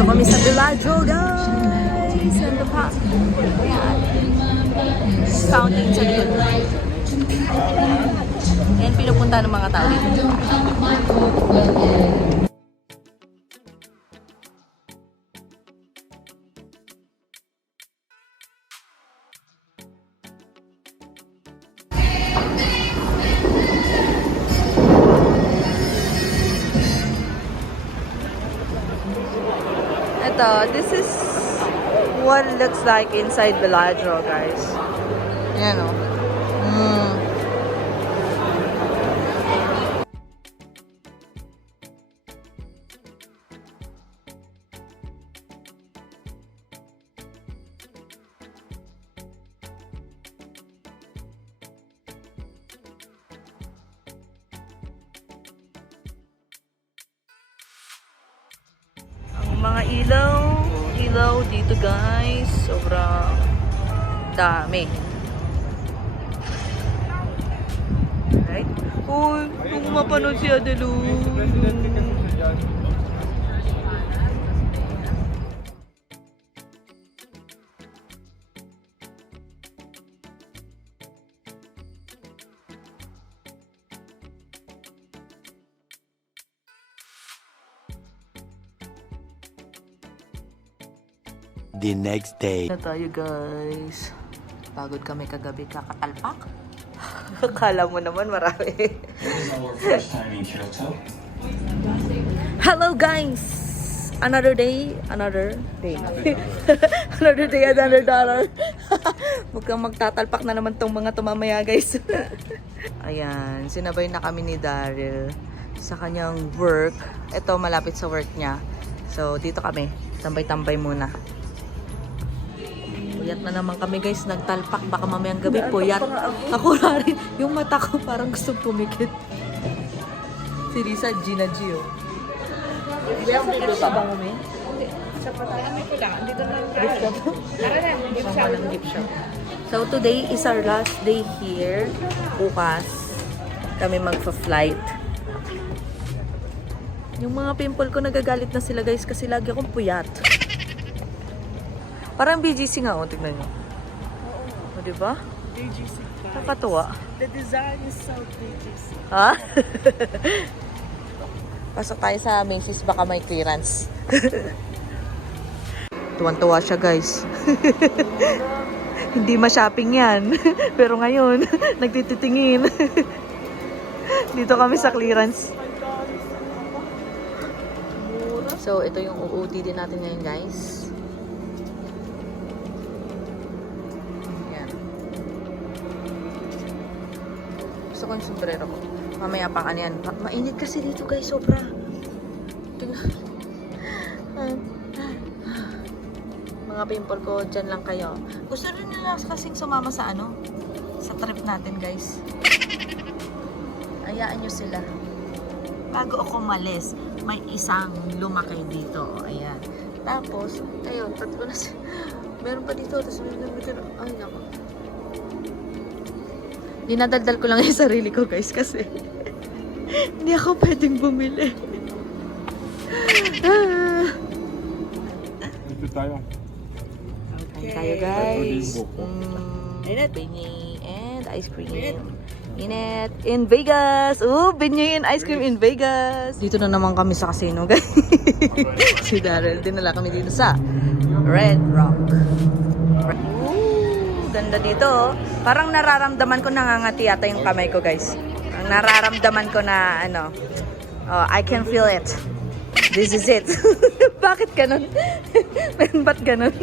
Dito kami sa Bellagio, guys! Ganda pa. Ayan. Fountain sa likod. Ayan, pinupunta ng mga tao dito. Ito, this is what it looks like inside Bellagio, guys. Ayan o. Mga ilaw dito, guys, sobrang dami. Right? Uy, kung mapanood si Adalu. The next day. Na tayo, guys. Pagod kami kagabi kakatalpak. Akala mo naman marami. This is our first time in Kyoto. Hello, guys! Another day. Another day, another dollar. Mukhang magtatalpak na naman tong mga tumamaya, guys. Ayan, sinabay na kami ni Daryl sa kanyang work. Ito, malapit sa work niya. So, dito kami. Tambay-tambay muna. Puyat na naman kami, guys. Nagtalpak. Baka mamayang gabi puyat. Ako na rin. Yung mata ko parang gusto pumikit. Si Risa, Gina Gio. Ito sa bango mo yun? Sa patalamay ko lang. Andito na lang. Gift shop? Tara na, gift shop. Walang gift shop. So, today is our last day here. Bukas, kami magfa-flight. Yung mga pimple ko nagagalit na sila, guys, kasi lagi akong puyat. Parang BGC nga, oh. Tignan nyo. O, diba? BGC. Nakakatuwa. The design is so BGC. Ha? Pasok tayo sa Macy's, baka may clearance. Tuwan-tuwa siya, guys. Hindi ma-shopping yan. Pero ngayon, nagtititingin. Dito kami sa clearance. So, ito yung UOTD natin ngayon, guys. Yan. Gusto ko yung sombrero ko. Mamaya pang ano yan. Mainit kasi dito, guys, sobra. Tingnan. Mga pimple ko, dyan lang kayo. Gusto rin nila kasing sumama sa ano? Sa trip natin, guys. Hayaan nyo sila. Bago ako malis, may isang lumaki dito. Ayan. Tapos, ayun, tatlo na sila. Meron pa dito. Tapos, ay, nako. Dinadaldal ko lang yung sarili ko, guys, kasi hindi ako pwedeng bumili. Ito tayo. Kain tayo, guys. Beignet and ice cream. Init in Vegas. Oh, beignet and ice cream in Vegas. Dito na naman kami sa casino, guys. Si Daryl, dinala kami dito sa Red Rock. Ganda dito, oh. Parang nararamdaman ko nangangati yata yung kamay ko, guys. Ang nararamdaman ko na, ano, oh, I can feel it. This is it. Bakit ganun? Ba't ganun?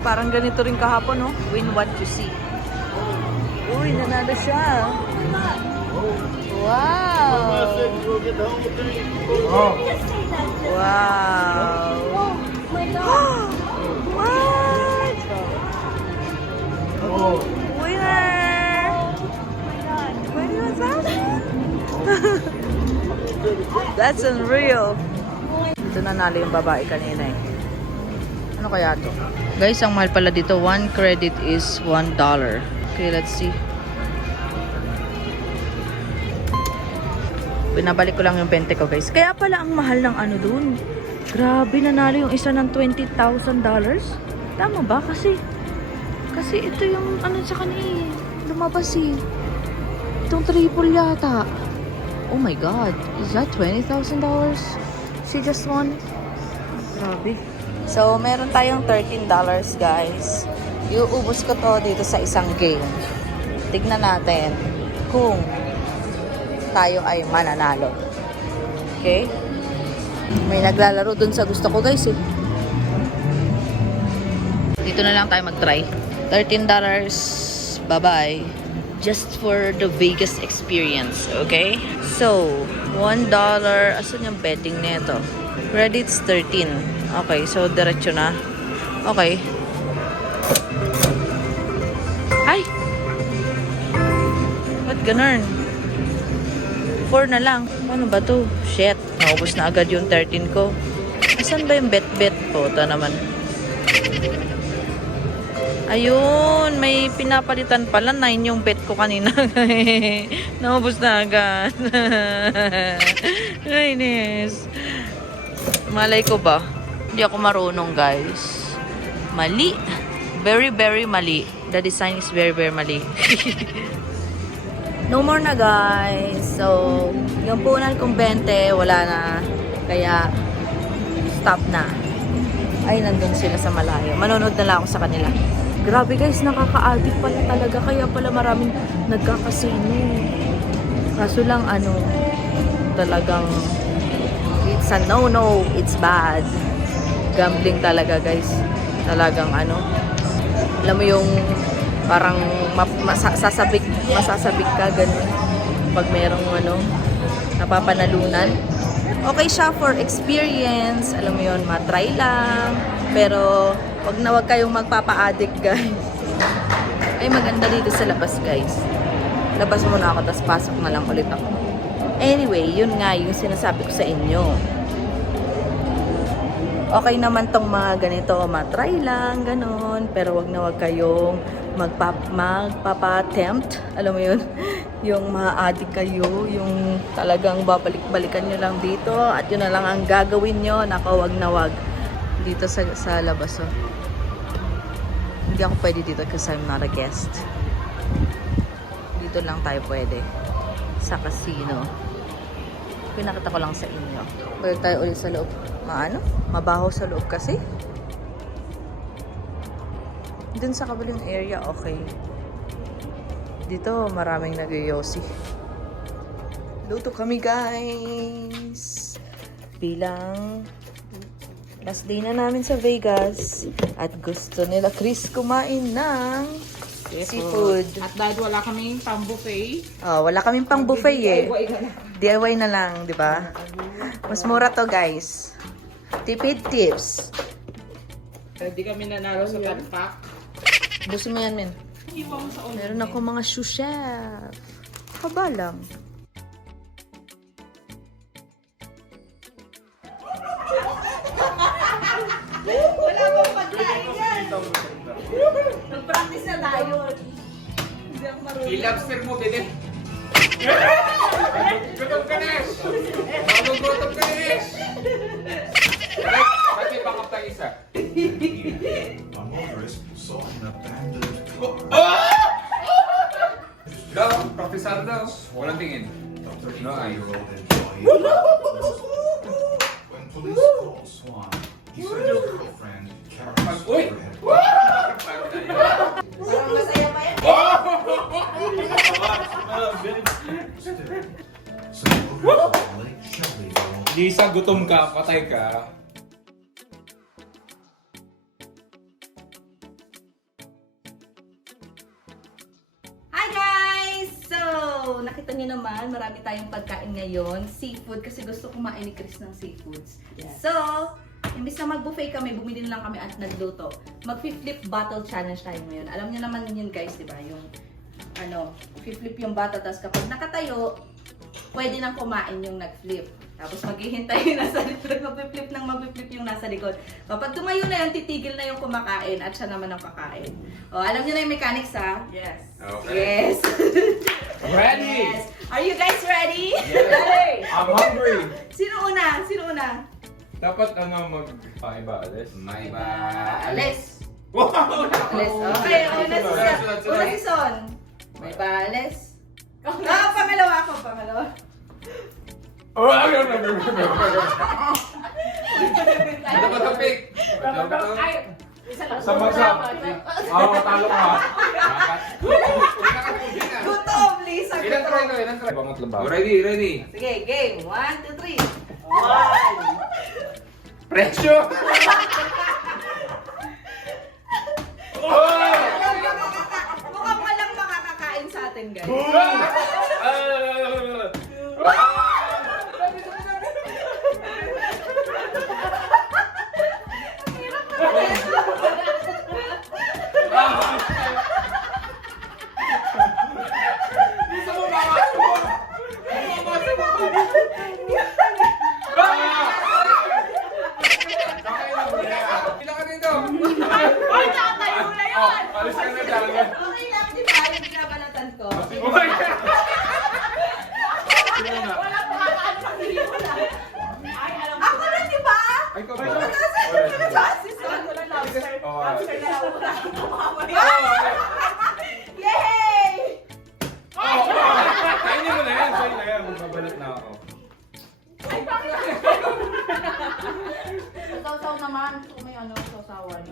Parang ganito rin kahapon, no? Win what you see. Uy, nanalo siya. Wow! Wow! What? Winner! What was that? That's unreal. Dito nanalo yung babae kanina eh. Ano kaya to? Guys, ang mahal pala dito, 1 credit is $1. Okay, let's see. Pinabalik ko lang yung 20 ko, guys. Kaya pala ang mahal ng ano dun. Grabe, nanalo yung isa ng $20,000. Tama ba? Kasi ito yung ano sa kanya lumabas itong triple yata. Oh my God. Is that $20,000? She just won? Grabe. So, meron tayong $13, guys. Iuubos ko to dito sa isang game. Tignan natin kung tayo ay mananalo. Okay? May naglalaro dun sa gusto ko, guys, Dito na lang tayo mag-try. $13. Bye-bye. Just for the Vegas experience, okay? So, $1. Asan yung betting nito? Credits 13. Okay, so diretso na. Okay. Ay! Ba't ganun? 4 na lang. Ano ba to? Shit. Naubos na agad yung 13 ko. Asan ba yung bet-bet ko? Ito naman. Ayun, may pinapalitan pala. 9 yung bet ko kanina. Naubos na agad. Ay, Nes. Malay ko ba? Hindi ako marunong, guys. Mali. Very, very mali. The design is very, very mali. No more na, guys. So, yung punan kong 20, wala na. Kaya, stop na. Ay, nandun sila sa malayo. Manonood na lang ako sa kanila. Grabe, guys, nakaka-addict pala talaga. Kaya pala maraming nagkakasino. Kaso lang, talagang it's a no-no. It's bad. Gambling talaga, guys. Talagang alam mo yung parang masasabik ka, ganun. Pag merong napapanalunan. Okay siya for experience. Alam mo yun, matry lang. Pero, wag kayong magpapa-addict, guys. Ay, maganda dito sa labas, guys. Labas muna ako, tapos pasok na lang ulit ako. Anyway, yun nga yung sinasabi ko sa inyo. Okay naman tong mga ganito, matry lang, ganun. Pero wag na wag kayong magpapa-tempt. Alam mo yun? Yung ma-addict kayo, yung talagang babalik-balikan nyo lang dito. At yun na lang ang gagawin nyo. Nako, wag na wag. Dito sa labas, Hindi ako pwede dito kasi I'm not a guest. Dito lang tayo pwede. Sa casino. Pinakita ko lang sa inyo. Balik tayo ulit sa loob. Mabaho sa loob kasi. Dun sa kabilang area, okay. Dito, maraming nag-yosi. Luto kami, guys. Bilang last day na namin sa Vegas. At gusto nila Chris kumain ng seafood. At dahil wala kaming pang-buffet. Oh, wala kaming pang buffet DIY na lang, di ba? Mas mura to, guys. Tipid tips. Hindi kami nanalo sa tagpak. Busin mo yan, men. Meron ako mga sous chef. Haba lang. Wala akong pagkain yan. Nag-practice na tayo. Hindi ako marunong. I-lobster mo, bebe. Gutom ka, Nesh! Magugutom ka, Nesh! Ba't may backup tayo isa? A motorist saw an abandoned car. Daw, profesor daw. Walang tingin. The No, I- 33-year-old employee was when police called Swan, he said his girlfriend, Karen Uy! Stover, had Parang masaya pa yan. some voters of Lake Shelbyville. Lisa, gutom ka, patay ka. Hi guys! So, nakita niyo naman, marami tayong pagkain ngayon. Seafood, kasi gusto kumain ni Chris ng seafoods. So, imbis na mag-buffet kami, bumili na lang kami at nagluto. Mag-flip bottle challenge tayo ngayon. Alam niyo naman yun guys, di ba? Yung, flip yung bottle, tapos kapag nakatayo, pwede nang kumain yung nag-flip. Tapos maghihintay yung nasa likod, mag-flip yung nasa likod. Kapag tumayo na yun, titigil na yung kumakain at siya naman ang kakain. O, alam niyo na yung mechanics, ha? Yes. Okay. Yes! Ready? Yes. Are you guys ready? Yes. I'm hungry. Sino una? Sino una? Dapat magpaiba alis. May ba? Alis. Wow! Alis. Okay, una si Son. Una si Son. May bales. Pangalawa ako, pangalawa. Ano ba topic? Sa magsa. Talo ka. Gutom, Lisa. Ilan try Gutom. to? Ilan try? Bangot lang ba? Ready, ready. Sige, game. 1, 2, 3. Presyo! Mukhang walang makakakain sa atin, guys. Ilan ka dito? Ay, nakatayo na yun! Alis ka na talaga. Okay lang, di ba? Yung binabalatan ko. Oh my God! Walang makakaano sa hindi ko na. Ay, alam ko. Ako na, di ba? Ay, ko ba? Si Son. Oh, Yay! kainin mo na yan. Sorry na yan. Magbabalat na ako. Sasaw naman. Kung may ano, sasawan.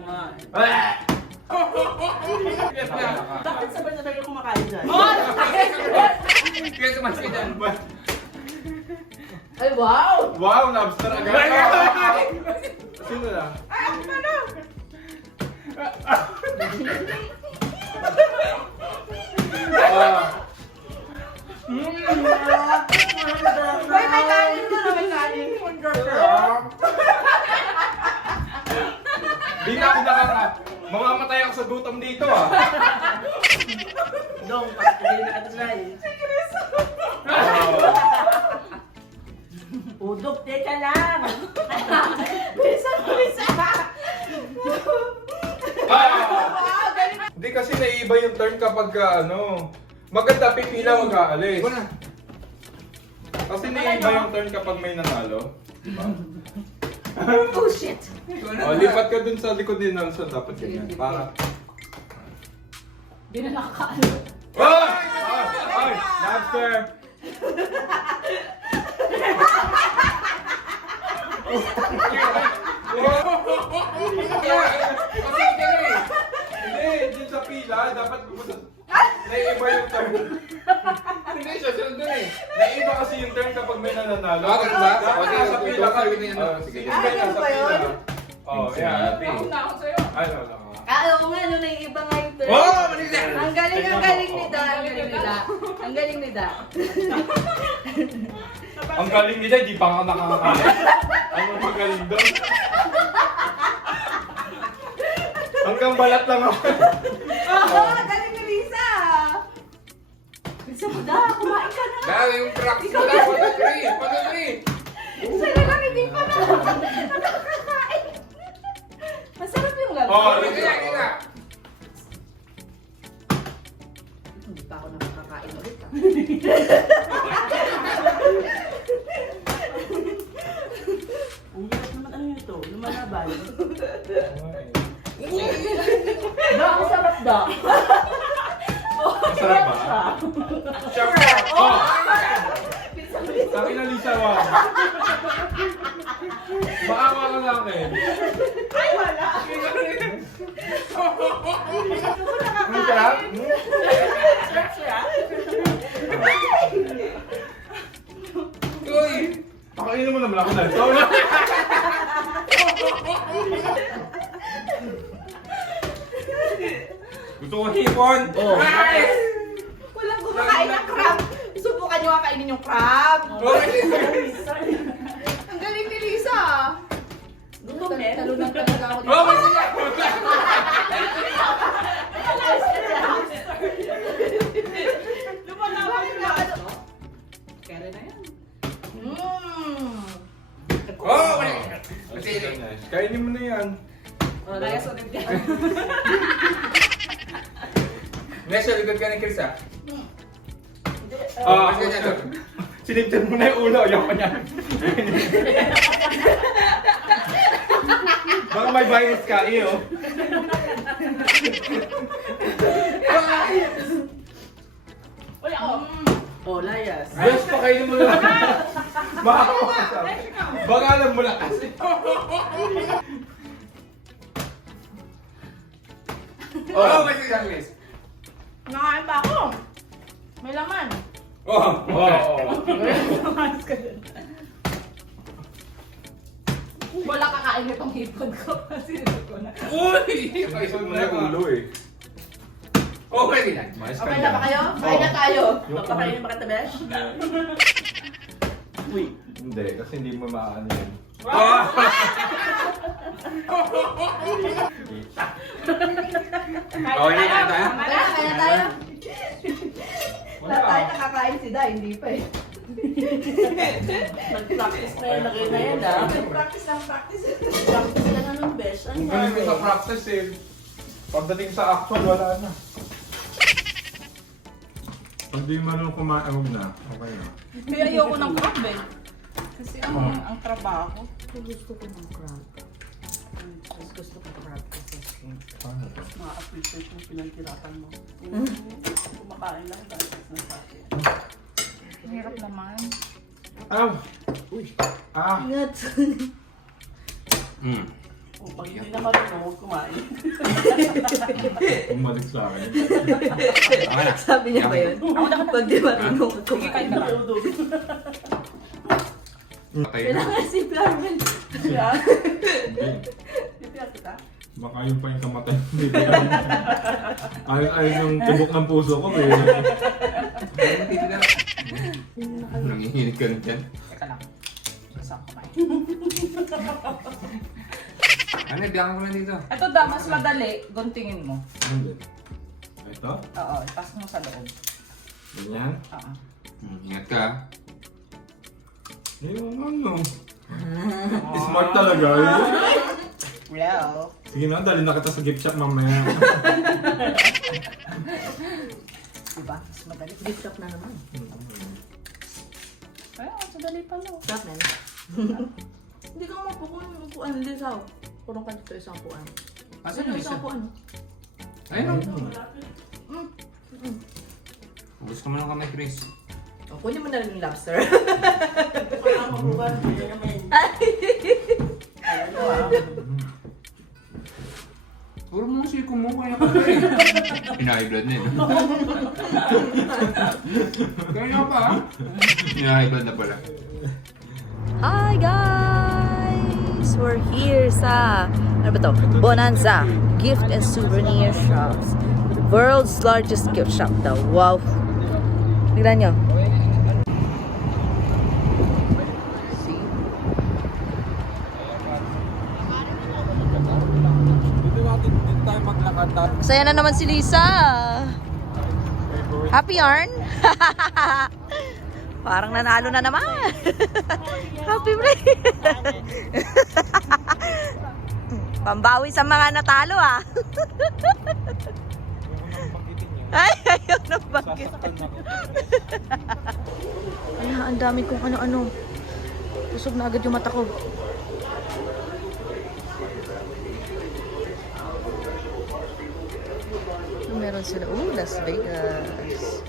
Yes na. Bakit sabay-sabay ka kumakain dyan? Kaya sumasya dyan. Ay, wow! Wow, lobster agad. Sino na? May kanin ko na, may kanin. Di na ako nakaka... Mamamatay ako sa gutom dito ah. Dong, pagkakili na katulay. Udok, teka lang. Bisa. Hindi kasi naiiba yung turn kapag ano. Maganda pipila mag-aalis. Ikaw na. Kasi naiiba yung turn kapag may nanalo. Diba? Oh, shit. Ikaw na. O, lipat ka dun sa likod ni Nelson. Dapat ganyan. Para... Di na nakakaano. Oh! Ay! Lobster! Hindi, hindi sa pila. Dapat pumunta. Naiiba yung turn. Hindi siya, sunod dun eh. Naiiba kasi yung turn kapag may nananalo. Ah, ganun ba? Dapat Okay, nasa okay, pila ka. okay, okay, okay. Sige, Ah, sige, ganun nasa ba yun? pila. Oh, yeah. Sinabi. Ay, wala. Oo nga, no, naiiba nga yung turn. Oh, manis na! Ang galing ni Da. Ang galing ni Da. Ang galing nila, di pa nga nakakakain. Ano magaling doon? Hanggang balat lang ako. Oo, galing ni Lisa. Lisa mo da, kumain ka na. Dahil yung cracks mo lang, 1, 2, 3. 1, 2, 3. Isa na lang, hindi pa na. Nakakakain. Masarap yung lalo. Oh, Hindi na, hindi na. Hindi pa ako nakakakain ulit. Ang hirap naman ano yun ito? Lumalaban. Da, ang sarap da. Masarap ba? Siyempre. Oh! Sabi na Lisa, wow. Maawa ka sa akin. Ang sarap? Uy! Pakainin mo naman ako na. Sorry. Gusto ko hipon. Ay! Walang kumakain ng crab. Subukan nyo kainin yung crab. Ang galing ni Lisa. Gutom din. Talunan talaga ako dito. Oh, may sila! Bakit na ano? Kere na yan. Oh, may Kainin mo na yan. O, naya sunod ka. Nasa likod ka ni Chris ah. Ah, Mas ganyan. Siniptin mo na yung ulo, ayaw pa niya. Baka may virus ka, iyo. Uy, ako. Oh, layas. Ayos pa kayo mo lang. Baka alam mo lang kasi. Oh, may sigalis. Nakain pa ako. May laman. Wala kakain itong hipon ko. Sinunod ko na. Uy! Isip mo na yung ulo eh. Okay lang. Okay na ba kayo? Kain na tayo. Papakainin ba kita, Besh? Uy. Hindi, kasi hindi mo maano yan. Okay na tayo? Kaya tayo. Lahat tayo nakakain si Da, hindi pa eh. Nag-practice na yan. Lagay na yan, ah. Practice lang, practice. Practice ka na ng Besh. Ano Kung galing ko sa practice eh. Pagdating sa actual, wala na. Pag di marunong kumain, huwag na. Okay na. May ayoko ng crab eh. Kasi ang trabaho. Gusto ko ng crab. Gusto ko crab kasi Ma-appreciate yung pinagkiratan mo. Kumakain lang dahil sa sinasabi. Hirap naman. Aw! Uy! Ah! Ingat. Kung pag hindi na marunong, huwag kumain. Umalik sa akin. Sabi niya ba yun? Pag di marunong ka kumain. Patay na. Kailangan si Carmen. Siya? Hindi. Pipiyak kita? Baka yun pa yung kamatay. Ayos yung tibok ng puso ko. Eh. Nangihinig ka na dyan. Teka lang. Basta ako kumain. Ano, biyakan ko lang dito. Ito da, mas madali. Guntingin mo. Hindi. Ito? Oo, ipasok mo sa loob. Ganyan? Oo. Ingat ka. Yung ano. Smart talaga. Well. Sige na, dali na kita sa gift shop mamaya. Diba? Mas madali. Gift shop na naman. Ay, mas madali pa no. Shop na. Hindi ka mapukun yung upuan. Hindi sa purong ka dito isang upuan. Asan yung isa? Isang upuan. Ayun. Ubus ka mo lang kami, Chris. O, kunin mo na rin yung lobster. Puro mo kasi kumuha na ka eh. Hina-high blood na yun. Kaya pa ha? Hina-high blood na pala. Hi guys! We're here sa, ano ba to? Bonanza Gift and Souvenir Shops. World's largest gift shop daw. Wow! Tignan nyo. See? Saya na naman si Lisa. Happy yarn? Parang nanalo na naman. Happy break. Pambawi sa mga natalo ah. Ay, ayaw na bakit. Ay, ang dami kong ano-ano. Pusog na agad yung mata ko. Meron sila. Las Vegas.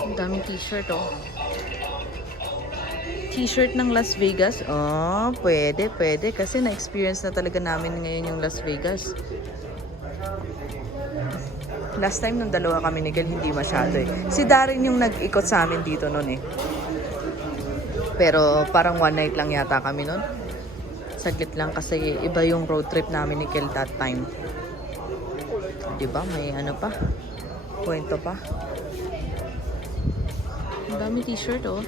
Ang daming t-shirt oh. T-shirt ng Las Vegas. Oh, pwede. Kasi na-experience na talaga namin ngayon yung Las Vegas. Last time nung dalawa kami ni Gil, hindi masyado eh. Si Darren yung nag-ikot sa amin dito noon eh. Pero parang one night lang yata kami noon. Saglit lang kasi iba yung road trip namin ni Gil that time. Diba? May ano pa? Kwento pa. Ang dami t-shirt oh.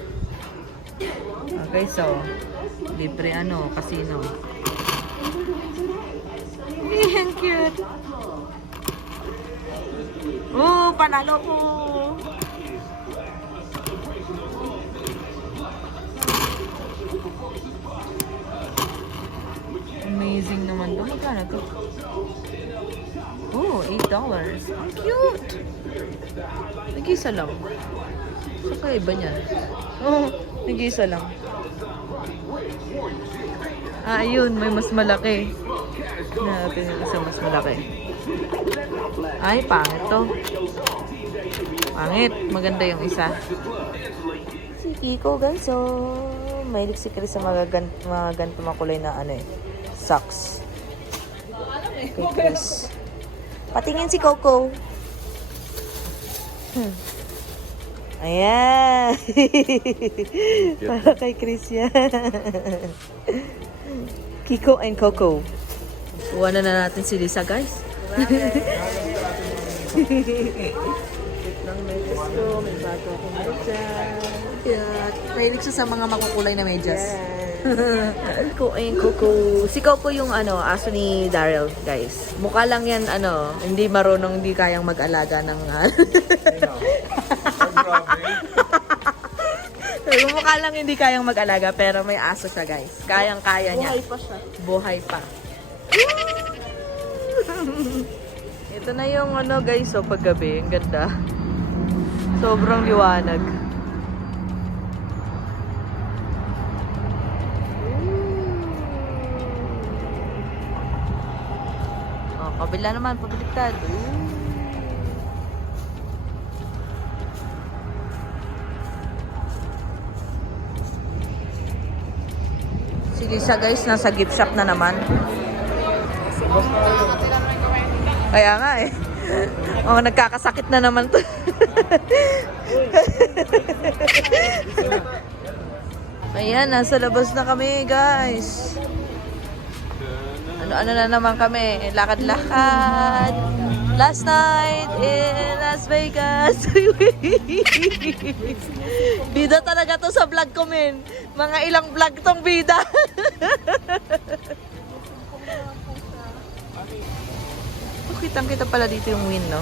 Okay, so libre ano, casino. Ang cute. Oh, panalo ko. Amazing naman to. Magkano to? Oh, $8. Ang cute! Nag-isa lang. Sa kaiba niya. Oh, nag-isa lang. Ah, ayun. May mas malaki. Natin yung isa mas malaki. Ay, pangit to. Pangit. Maganda yung isa. Si Kiko, guys. So, mahilig si Chris sa mga ganito makulay na ano eh. Socks. Kay Chris. Patingin si Coco. Ayan. Para kay Chris yan. Kiko and Coco. Kuha na natin si Lisa, guys. May bago akong medyas. Mahilig siya sa mga makukulay na medyas. Kiko and Coco. Si Coco yung aso ni Daryl, guys. Mukha lang yan, hindi marunong, hindi kayang mag-alaga ng... Mukha lang hindi kayang mag-alaga, pero may aso siya, guys. Kayang-kaya niya. Buhay pa siya. Buhay pa. Ito na yung guys, paggabi. Ang ganda. Sobrang liwanag. Oh, kabila naman, pabaliktad. Si Lisa, guys, nasa gift shop na naman. Kaya nga eh. Oh, nagkakasakit na naman to. Ayan, nasa labas na kami, guys. Ano na naman kami? Lakad-lakad. Last night in Las Vegas. Bida talaga to sa vlog ko, men. Mga ilang vlog tong bida. Kitang-kita pala dito yung wind, no?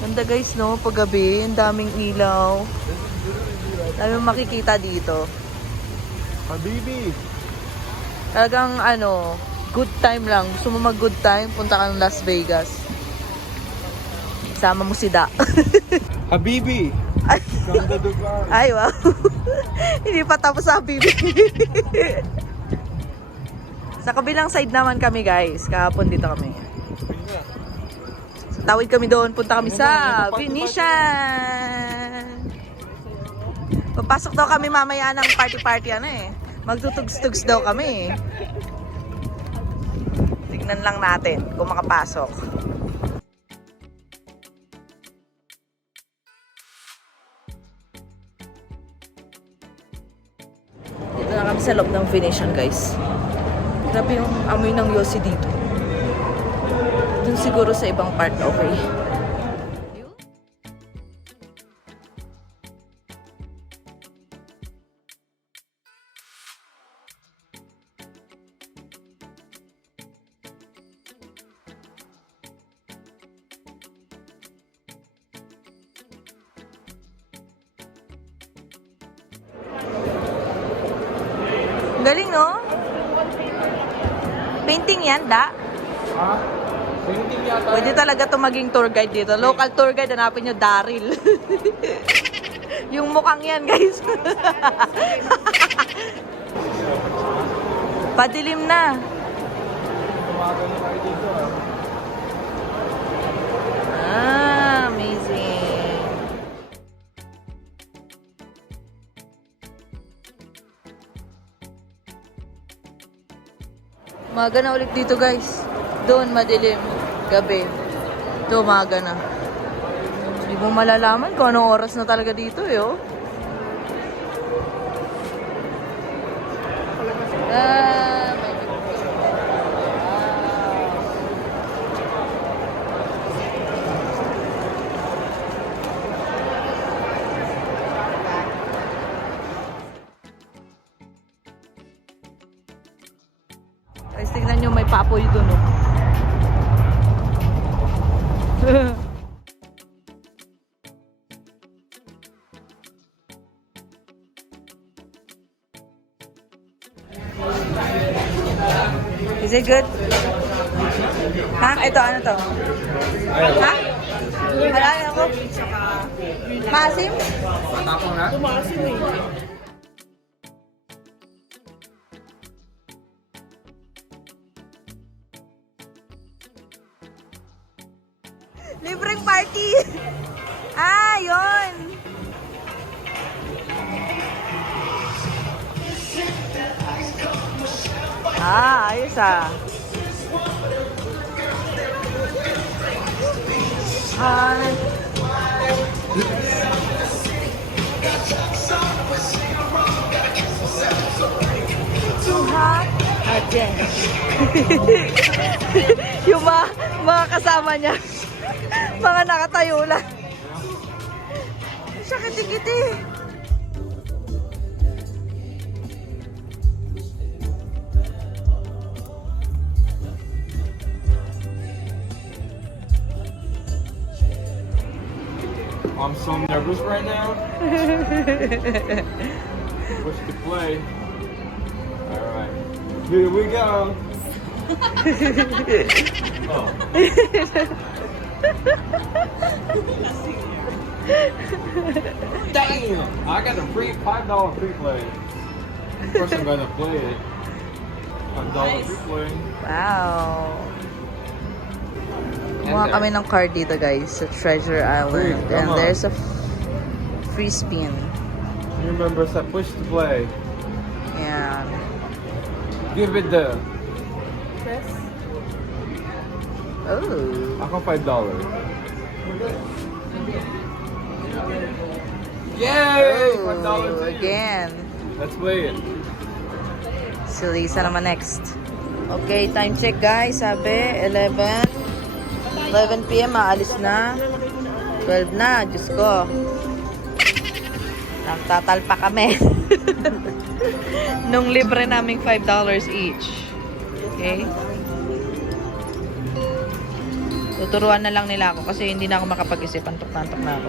Ganda, guys, no? Paggabi, ang daming ilaw. Daming makikita dito. Habibi! Talagang, good time lang. Gusto mo mag-good time, punta ka ng Las Vegas. Sama mo si Da. Habibi! Ay, Ganda Dubai! ay, wow. Hindi pa tapos sa Habibi. Sa kabilang side naman kami, guys. Kahapon dito kami. Tawid kami doon, punta kami sa Venetian. Papasok daw kami mamaya ng party-party, magtutugs-tugs daw kami. Tignan lang natin kung makapasok. Dito na kami sa loob ng Venetian, guys. Grabe yung amoy ng yosi dito. Dun siguro sa ibang part, okay. Galing, no? Painting yan, Da? Ha? Painting yata. Pwede talaga to maging tour guide dito. Local tour guide, hanapin nyo, Daryl. Yung mukhang yan, guys. Padilim na. Tumagal na tayo dito, Amazing. Umaga na ulit dito, guys. Doon madilim. Gabi. Ito, umaga na. Hindi mo malalaman kung anong oras na talaga dito, eh, oh. Guys, tignan nyo, may papoy doon, oh. Is it good? Ha? Ito, ano to? Ha? Wala, ako. Maasim? Matapang na? Tumasin eh. Libreng party! Ah, yun! Ah, ayos ah. Ah. Suha. Ajen. Yung mga kasama niya. Mga nakatayo lang. Siya kiti-kiti. I'm so nervous right now. Push to play. Alright. Here we go. Damn! I got a free $5 free play. Of course I'm gonna play it. $5 free play. Wow. Kumuha kami ng card dito guys sa Treasure Island. Wait, come And on. there's a free spin. You remember sa push to play. Ayan. Give it the. Oh. Ako $5. Yay! $5 Oh, in. again. Let's play it. Si Lisa naman next. Okay, time check guys. Sabi, 11 p.m. Aalis na. 12 na. Diyos ko. Nagtatalpa kami. Nung libre naming $5 each. Okay? Tuturuan na lang nila ako kasi hindi na ako makapag-isip. Antok na ako.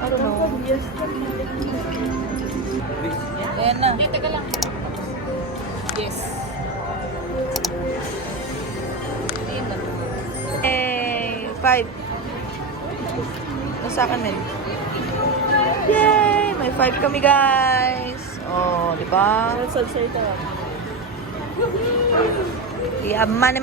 I don't know. Ayan na. Hey, 5. Nasa akin din. Yay! May 5 kami, guys. Oh, di ba? Salsa ito. Yeah, money.